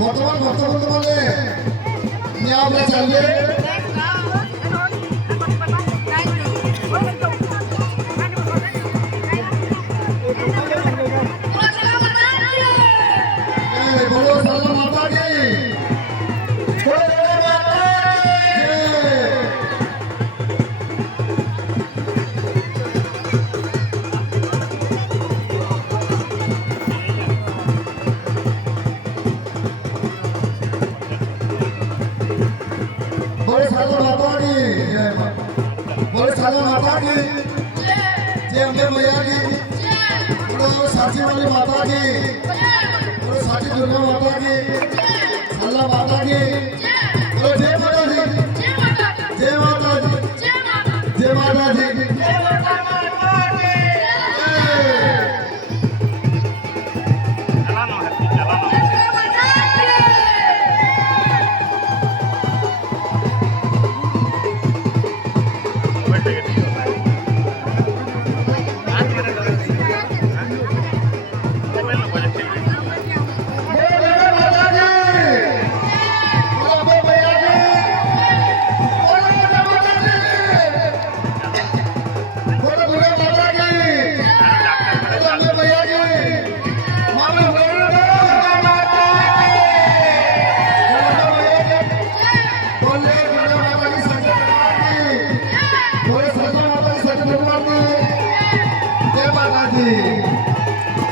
বর্তমান বর্তমানে নিয়ে আমরা চালিয়ে বলো সালাম মাতা কি बोले सालो माता की बोले सालो माता की जय अम्बे मैया की बोलो साची वाली माता की बोलो साची दुर्गा माता की साला माता की बोलो जय माता जी जय माता जी जय माता जी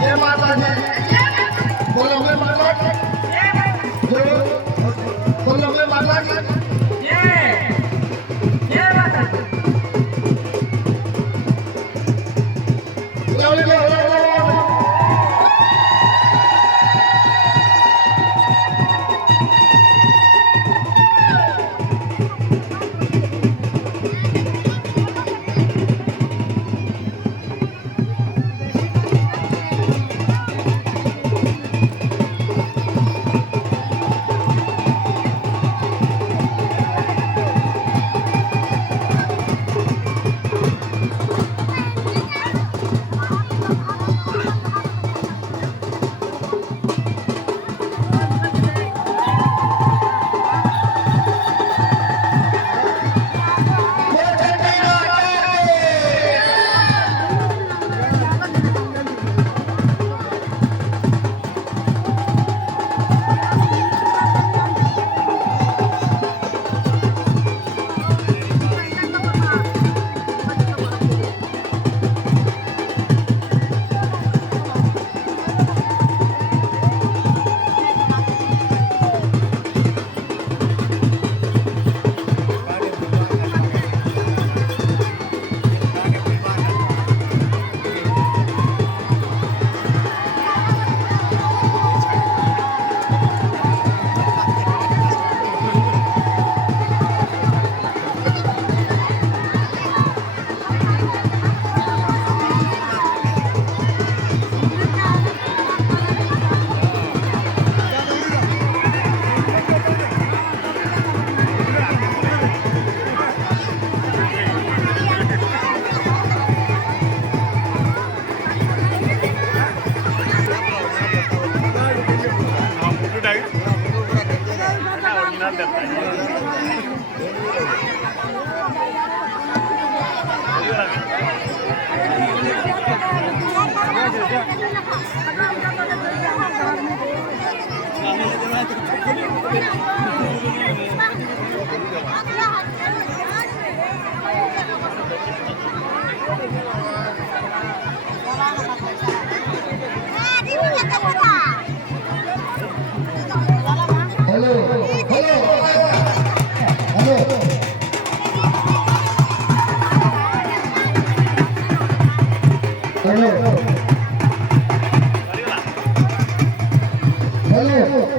जय माता दी बोलो मैं माता की बोलो मैं माता की जय माता hello hello hello hello hello